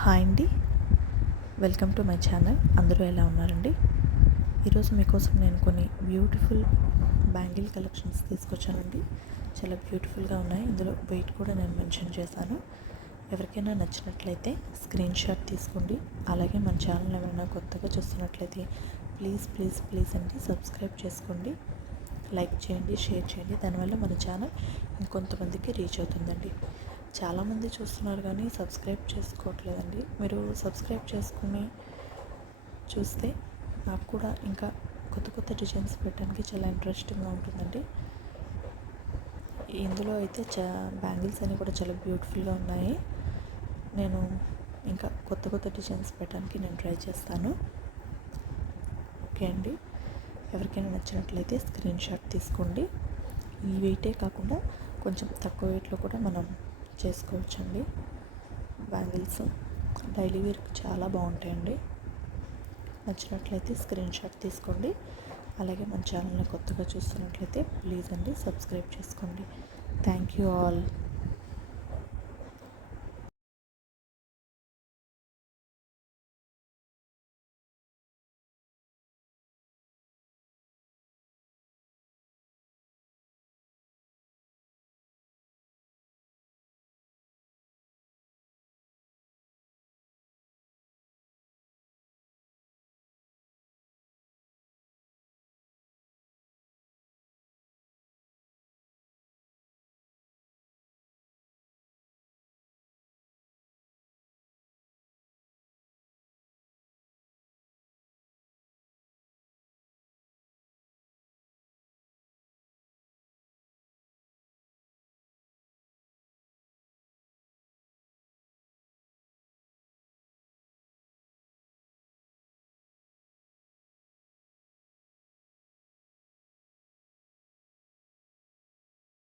Hi అండి, welcome to my channel. అందరూ ఎలా ఉన్నారండి? ఈరోజు మీకోసం నేను కొన్ని బ్యూటిఫుల్ బ్యాంగిల్ కలెక్షన్స్ తీసుకొచ్చానండి. చాలా బ్యూటిఫుల్గా ఉన్నాయి. ఇందులో వెయిట్ కూడా నేను మెన్షన్ చేశాను. ఎవరికైనా నచ్చినట్లయితే స్క్రీన్ షాట్ తీసుకోండి. అలాగే మన ఛానల్ ఏమైనా కొత్తగా చూస్తున్నట్లయితే ప్లీజ్ అండి సబ్స్క్రైబ్ చేసుకోండి, లైక్ చేయండి, షేర్ చేయండి. దానివల్ల మన ఛానల్ ఇంకొంతమందికి రీచ్ అవుతుందండి. చాలామంది చూస్తున్నారు కానీ సబ్స్క్రైబ్ చేసుకోవట్లేదండి. మీరు సబ్స్క్రైబ్ చేసుకుని చూస్తే నాకు కూడా ఇంకా కొత్త డిజైన్స్ పెట్టడానికి చాలా ఇంట్రెస్టింగ్గా ఉంటుందండి. ఇందులో అయితే బ్యాంగిల్స్ అన్నీ కూడా చాలా బ్యూటిఫుల్గా ఉన్నాయి. నేను ఇంకా కొత్త డిజైన్స్ పెట్టడానికి నేను ట్రై చేస్తాను. ఓకే అండి, ఎవరికైనా నచ్చినట్లయితే స్క్రీన్ షాట్ తీసుకోండి. ఈ వెయిటే కాకుండా కొంచెం తక్కువ వెయిట్లో కూడా మనం చేసుకోవచ్చండి. బ్యాంగిల్స్ డైలీ వేర్కి చాలా బాగుంటాయండి. నచ్చినట్లయితే స్క్రీన్ షాట్ తీసుకోండి. అలాగే మన ఛానల్ని కొత్తగా చూస్తున్నట్లయితే ప్లీజ్ అండి సబ్స్క్రైబ్ చేసుకోండి. Thank you all.